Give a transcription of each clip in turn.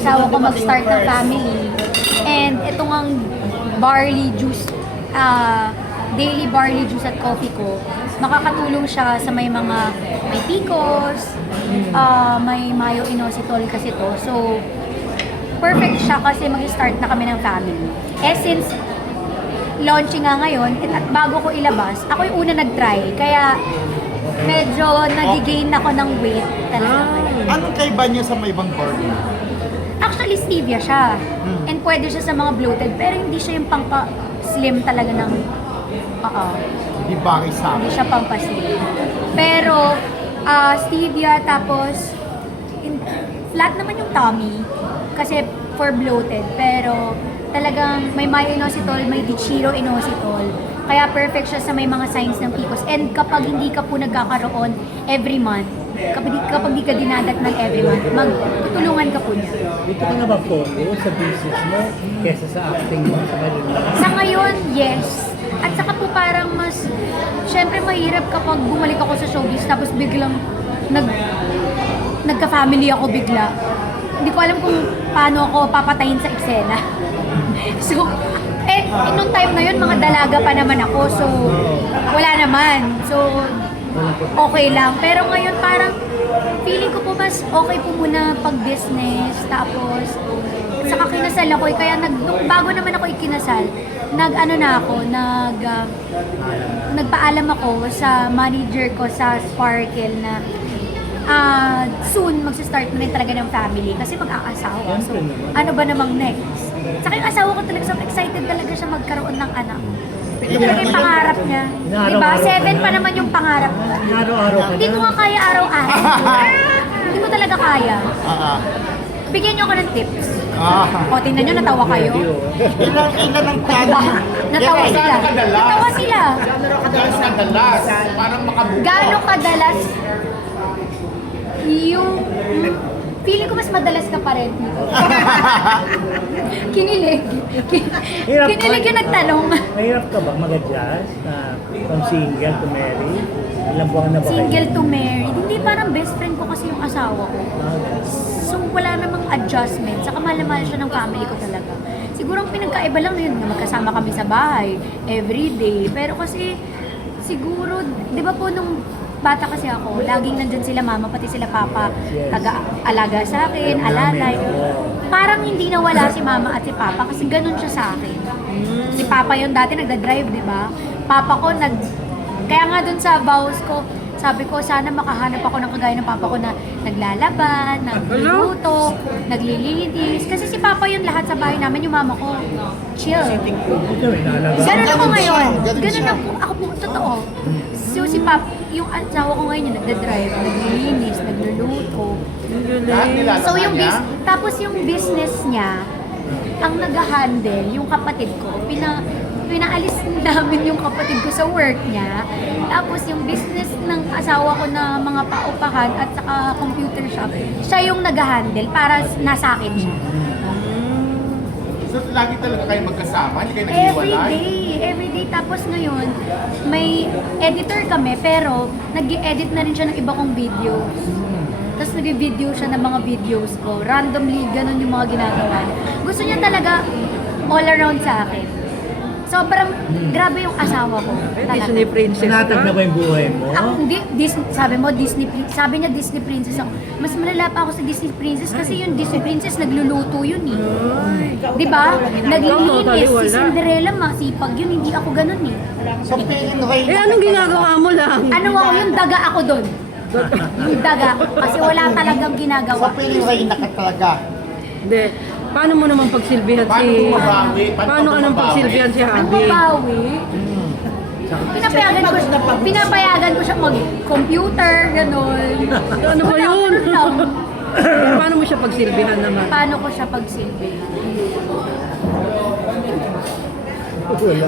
asawa ko mag-start ng family. And itong ang barley juice, daily barley juice at coffee ko, makakatulong siya sa may PCOS, may mayo inositol kasi to. So, perfect siya kasi mag-start na kami ng family. Since launching nga ngayon, at bago ko ilabas, ako yung una nag-try. Kaya medyo nag-gain ako ng weight talaga. Anong kaiba niya sa may ibang barley? Actually, stevia siya. And pwede siya sa mga bloated, pero hindi siya yung pang-slim talaga ng... Di bagay sa Hindi akin. siya pang-slim. Pero, stevia, tapos, flat naman yung tummy. Kasi for bloated, pero talagang may inositol, may dichiro inositol. Kaya perfect siya sa may mga signs ng PCOS. And kapag hindi ka po nagkakaroon every month, kapag di ka dinadat ng every month, magtutulungan ka po niya. Dito ka na ba focus sa business mo kesa sa acting mo sa Manila? Sa ngayon, yes. At saka po parang mas, syempre mahirap kapag bumalik ako sa showbiz tapos biglang nagka-family ako bigla. Hindi ko alam kung paano ako papatayin sa eksena. So, nung time na yun, mga dalaga pa naman ako. So, wala naman. So, okay lang. Pero ngayon parang feeling ko po mas okay po muna pag-business. Tapos, saka kinasal ako. Kaya bago naman ako ikinasal, nagpaalam ako sa manager ko sa Sparkle na soon magsa-start na rin talaga ng family kasi mag-aasawa. So, ano ba namang next? Saka yung asawa ko talaga, so excited talaga siya magkaroon ng anak. Ito talaga yung pangarap niya. Diba? 7 pa naman yung pangarap niya. Araw-araw ka Hindi ko nga kaya araw-araw. Hindi ko talaga kaya. Bigyan niyo ako ng tips. O, tingnan niyo, natawa kayo. Ilan ang plano? Natawa sila. Natawa sila. Gano'ng kadalas? Parang makabuka. Gano'ng kadalas yung... Feeling ko mas madalas ka pa rin. Kinilig. Kinilig yung nagtanong. Mahirap ka ba mag-adjust na from single to marry? Ilang buwan na ba kayo? Single to married. Hindi, parang best friend ko kasi yung asawa ko. So wala namang adjustment. Saka mahal siya ng family ko talaga. Siguro ang pinagkaiba lang yun, magkasama kami sa bahay, everyday. Pero kasi siguro, di ba po nung bata kasi ako, laging nandyan sila mama, pati sila papa, taga-alaga sa akin, alalay. Parang hindi nawala si mama at si papa kasi ganun siya sa akin. Si papa yung dati nagda-drive, di ba? Papa ko kaya nga dun sa vows ko, sabi ko sana makahanap ako ng kagaya ng papa ko na naglalaban, nagluluto, naglilinis. Kasi si papa yung lahat sa bahay namin, yung mama ko, chill. Ganun ako ngayon. Ganun ako po, totoo. So si Pap, yung asawa ko ngayon yung nagda-drive, naglilinis, nagluluto. So yung tapos yung business niya, ang nag-handle, yung kapatid ko, pinaalis namin yung kapatid ko sa work niya. Tapos yung business ng asawa ko na mga paupahan at saka computer shop, siya yung nag-handle para nasa akin siya. So, lagi talaga kayo magkasama? Hindi kayo naghiwalay? Everyday. Tapos ngayon, may editor kami, pero nag-edit na rin siya ng iba kong videos. Tapos nag-video siya ng mga videos ko. Randomly, ganun yung mga ginagawa niya. Gusto niya talaga all around sa akin. Sobrang grabe yung asawa ko. Disney princess Sinatag na ba yung buhay mo? Hindi, sabi niya Disney princess ako. Mas malala pa ako sa Disney princess kasi yung Disney princess nagluluto yun eh. Di ba? Naglilinis. Si Cinderella masipag yun, hindi ako ganun eh. So, Ray, anong ginagawa mo lang? Ano ako, yung daga ako doon. Yung daga. Kasi wala talagang so, ginagawa. Ray na ka talaga. Hindi. Paano mo naman pagsilbihan si... Paano ka naman pagsilbihan si Ang Habi? mabawi. Pinapayagan ko siya mag-computer, gano'n. Ano ba yun? Ganun lang. Paano mo siya pagsilbihan naman? Paano ko siya pagsilbi?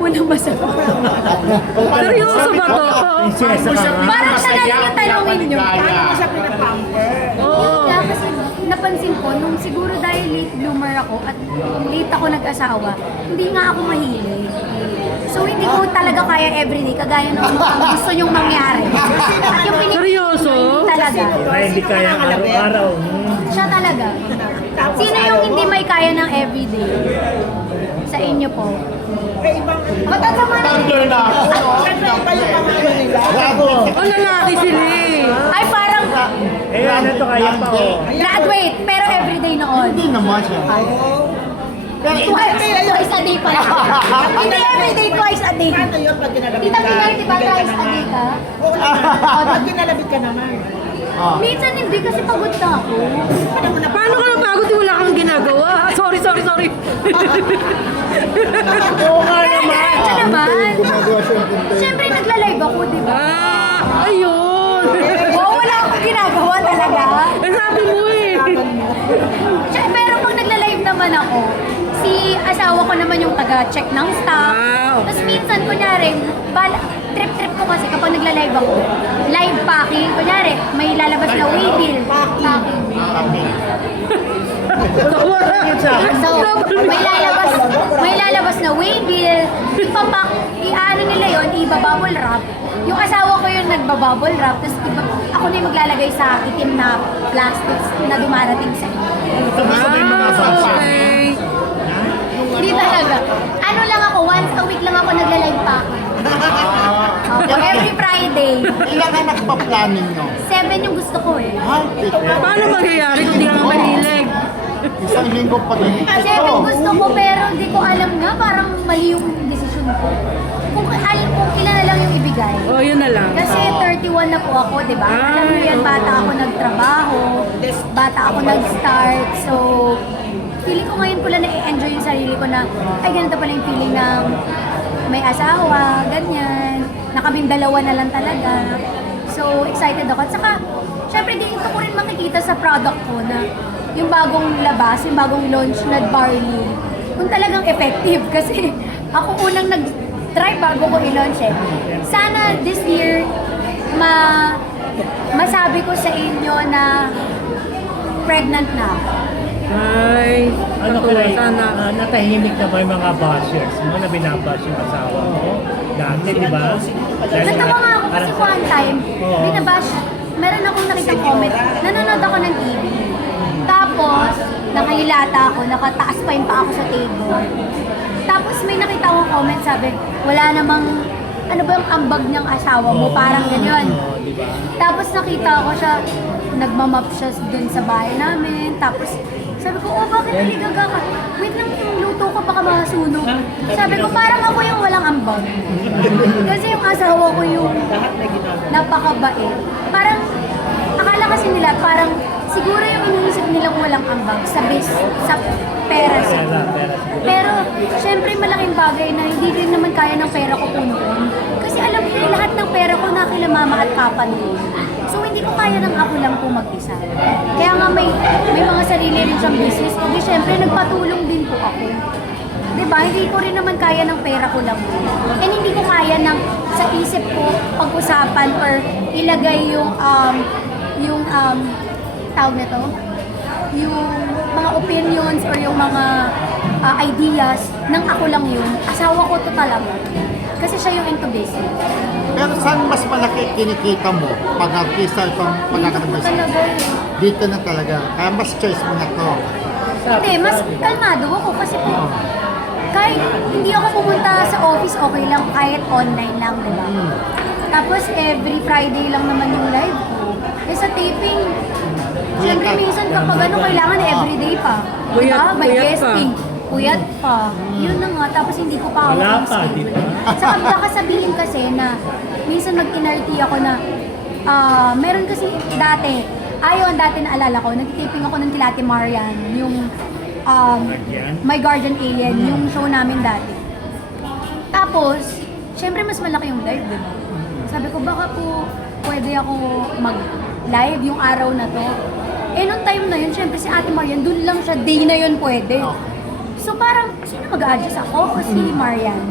Walang masama. Seryoso ba to? Prinsesa ka nga. Parang siya na lang yung tanongin nyo. Oo. Kaya kasi napansin ko, nung siguro dahil late bloomer ako at late ako nag-asawa, hindi nga ako mahilig. So hindi ko talaga kaya everyday, kagaya ng mga gusto nyong mangyari. At yung Seryoso? hindi talaga. Hindi kaya araw-araw. Siya talaga. Sino yung hindi may kaya ng everyday? Sa inyo po. Thunder na ako. Oh, lalaki sila eh. Ay, parang Eh, ano to kaya pa oh. graduate, pero everyday noon. Hindi naman siya. Twice a day pala. Hindi everyday, twice a day. Paano yun pag kinalabit Tita ka? Pilar, di ba twice a day ka? Oo naman. Pag kinalabit ka naman. Minsan hindi kasi pagod na ako. Paano ka napagod yung wala kang ginagawa? Ah, sorry. Oo nga Kaya naman. diretso naman. Siyempre nagla-live ako, di ba? Ah, ayun. Oo, wala akong ginagawa talaga. Eh, sabi mo eh. Pero pag nagla-live naman ako, si asawa ko naman yung taga-check ng staff. Wow. Tapos minsan, kunyari, trip ko kasi kapag nagla-live ako, live packing, kunyari, may lalabas na waybill. Packing. So, may lalabas na waybill, i-ano nila yon, i-bubble wrap. Yung asawa ko yung nagba-bubble wrap, tapos ako na yung maglalagay sa itim na plastics na dumarating sa inyo. Okay. Hindi talaga. Ano lang ako, once a week lang ako nagla-live packing. Every Friday. Ilang anak ba planning nyo? 7 yung gusto ko eh. Paano mangyayari kung di ka mahilig? Isang linggo pag Kasi gusto ko pero di ko alam nga, parang mali yung desisyon ko. Kung ilan na lang yung ibigay. Oh, yun na lang. Kasi 31 na po ako, di ba? Alam mo yan, bata ako nagtrabaho, bata ako nag-start. So, feeling ko ngayon pala na-enjoy yung sarili ko na, ay ganito pala yung feeling ng may asawa, ganyan. Na kaming dalawa na lang talaga. So, excited ako. At saka, syempre dito ko rin makikita sa product ko na yung bagong labas, yung bagong launch na barley, kung talagang effective. Kasi ako unang nag-try bago ko i-launch eh. Sana this year, masabi ko sa inyo na pregnant na ako. Ay, Ano kaya, sana. natahimik na ba yung mga bashers mo na binabash yung asawa mo? Dati, di ba? Natawa nga ako kasi one time, Oo. binabash, meron akong nakita comment, nanonood ako ng TV. Tapos, nakahilata ako, nakataas pa yung paa ako sa table. Tapos may nakita akong comment, sabi, wala namang, ano ba yung ambag niyang asawa mo, parang ganyan. Oo, di ba? Tapos nakita ko siya, nagmamap siya dun sa bahay namin. Tapos sabi ko, oh bakit naligaga ka? Wait lang, yung luto ko baka masunog. Sabi ko, parang ako yung walang ambag. Kasi yung asawa ko yung napakabait. Parang, akala kasi nila, parang siguro yung iniisip nilang walang ambag sa pera siya. Pera. Pero, syempre malaking bagay na hindi rin naman kaya ng pera ko po noon. Kasi alam ko yung lahat ng pera ko na kila mama at papa noon. So, hindi ko kaya ng ako lang po mag-isa. Kaya nga may mga sarili rin siyang business. Kasi syempre, nagpatulong din po ako. Diba? Hindi ko rin naman kaya ng pera ko lang po. And hindi ko kaya ng sa isip ko pag-usapan or ilagay yung tawag na to, yung mga opinions or yung mga ideas ng ako lang yun. Asawa ko to talaga. Kasi siya yung into business. Pero saan mas malaki kinikita mo pag artista itong Dito pagkakatabi? talaga eh. Dito na talaga. Kaya mas choice mo na to. Hindi, mas kalmado ako kasi po, kahit hindi ako pumunta sa office, okay lang, kahit online lang, di ba? Tapos every Friday lang naman yung live ko. Eh sa taping, syempre minsan kapag ano, kailangan everyday pa. Diba? May Puyat pa. guesting. Puyat pa. Yun na nga, tapos hindi ko pa Wala hawak pa, yung di schedule. ba? Saka baka sabihin kasi na, minsan mag-inarty ako na, meron kasi dati, dati naalala ko, nag-taping ako ng kila Ate Marian, yung My Guardian Alien, yung show namin dati. Tapos, syempre mas malaki yung live, diba? Sabi ko, baka po pwede ako mag-live yung araw na to. Eh, nung time na yun, syempre si Ate Marian, dun lang siya, day na yun pwede. So parang, sino mag-a-adjust ako o si Marian?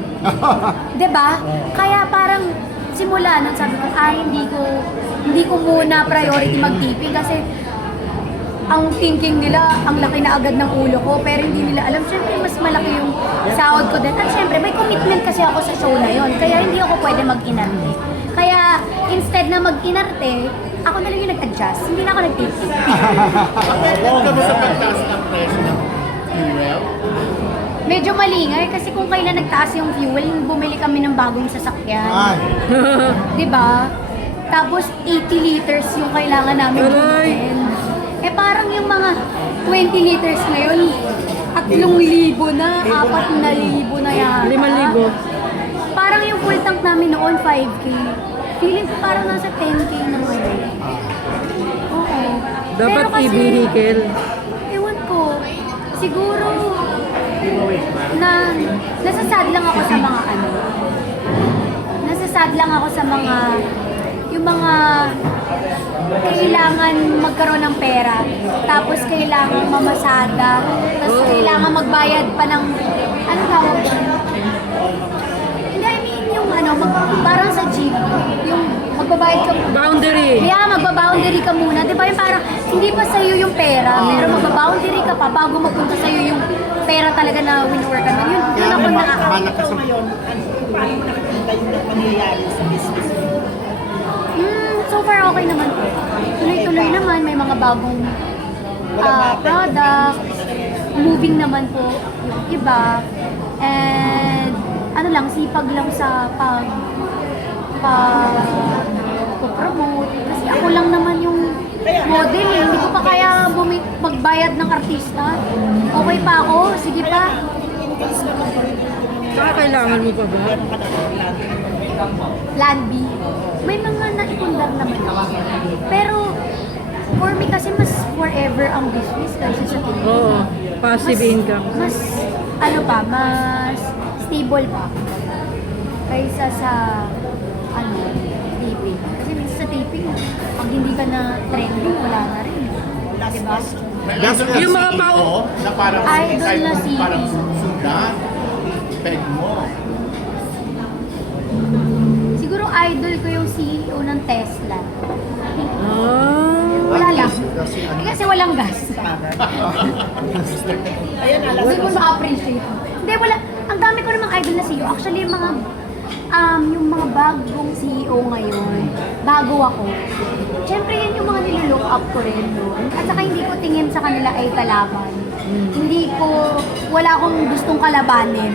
Diba? Kaya parang, simula nun sabi ko, hindi ko muna priority mag-taping kasi ang thinking nila, ang laki na agad ng ulo ko, pero hindi nila alam. Siyempre, mas malaki yung sahod ko din. At siyempre, may commitment kasi ako sa show na yon. Kaya hindi ako pwede mag-inarte. Kaya, instead na mag-inarte, ako na lang yung nag-adjust. Hindi na ako nag-take. Affected ka ba sa pagtaas ng presyo ng fuel? Medyo malingay kasi kung kailan nagtaas yung fuel, bumili kami ng bagong sasakyan. Ay, 'Di ba? Tapos 80 liters yung kailangan namin Aray! bunutin. Eh parang yung mga 20 liters ngayon, 3,000 na, 4,000 na yata. 5,000. Parang yung full tank namin noon, 5K. Feeling ko parang nasa 10K na ngayon. Oo. Dapat Pero kasi, i-vehicle. ewan ko, siguro, nasasad lang ako sa mga ano. Nasasad lang ako sa mga, yung mga kailangan magkaroon ng pera, tapos kailangan mamasada, tapos kailangan magbayad pa ng, ano tawag doon? Hindi, I mean yung ano, parang sa jeep, yung magbabayad ka muna. Boundary. Kaya magbaboundary ka muna, di ba yung parang hindi pa sa'yo yung pera, pero magbaboundary ka pa bago mapunta sa'yo yung pera talaga na win-workan mo. Yun ako nakaka... Ikaw ngayon, paano mo nakikita yung mangyayari sa business mo? So far okay naman po. Tuloy-tuloy naman, may mga bagong product, moving naman po yung iba, and ano lang, sipag lang sa promote. Kasi ako lang naman yung model eh. Hindi ko pa kaya magbayad ng artista. Okay pa ako, sige pa. In case na Saka kailangan mo pa ba? meron ka na plan. Plan B. May mga naipundar naman ako. Pero, for me kasi mas forever ang business kaysa sa TV. Oo. Passive income. Mas, ano pa, mas stable pa. Kaysa sa, ano, taping. Kasi minsan sa taping, pag hindi ka na trending, wala na rin. Diba? May idol na Yung mga CEO na parang Idol na CEO. parang sundan. Peg mo. Siguro idol ko yung CEO ng Tesla. Ah. Wala lang. Kasi walang gas. Ayun, alam Hindi mo. ko ma-appreciate. Hindi, wala. Ang dami ko namang idol na CEO. Actually, yung mga bagong CEO ngayon, bago ako. Siyempre, yun yung mga nilook up ko rin doon. At saka hindi ko tingin sa kanila ay kalaban. Wala akong gustong kalabanin.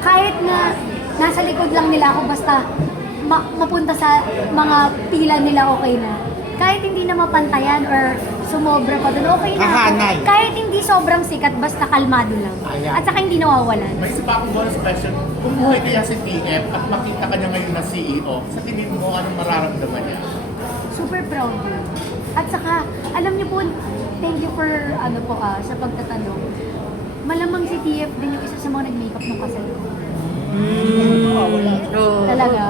Kahit na nasa likod lang nila ako, basta mapunta sa mga pila nila, okay na. Kahit hindi na mapantayan or sumobra pa doon, okay na. Kahanay. Kahit hindi sobrang sikat, basta kalmado lang. Ayan. At saka hindi nawawalan. May isa pa akong bonus question. Kung buhay kaya si TF at makita ka niya ngayon na CEO, sa tingin mo anong mararamdaman niya? Super proud yun. At saka, alam niyo po, thank you for sa pagtatanong. Malamang si TF din yung isa sa mga nag-makeup ng kasal ko. Oo. Talaga.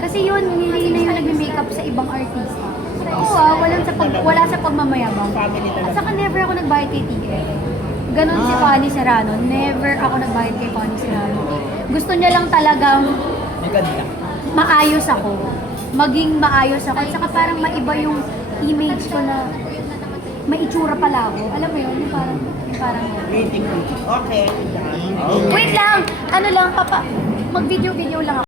Kasi yun, hindi na yung nag-makeup sa ibang artista. Oo, wala sa pagmamayabang. At saka never ako nagbayad kay TF. Ganon si Fanny Serrano. Never ako nagbayad kay Fanny Serrano. Gusto niya lang talagang maayos ako. Maging maayos ako. At saka parang maiba yung image ko na may itsura pala ako. Alam mo yun, yung parang Rating. Okay. wait lang! Ano lang, papa? Mag-video-video lang ako.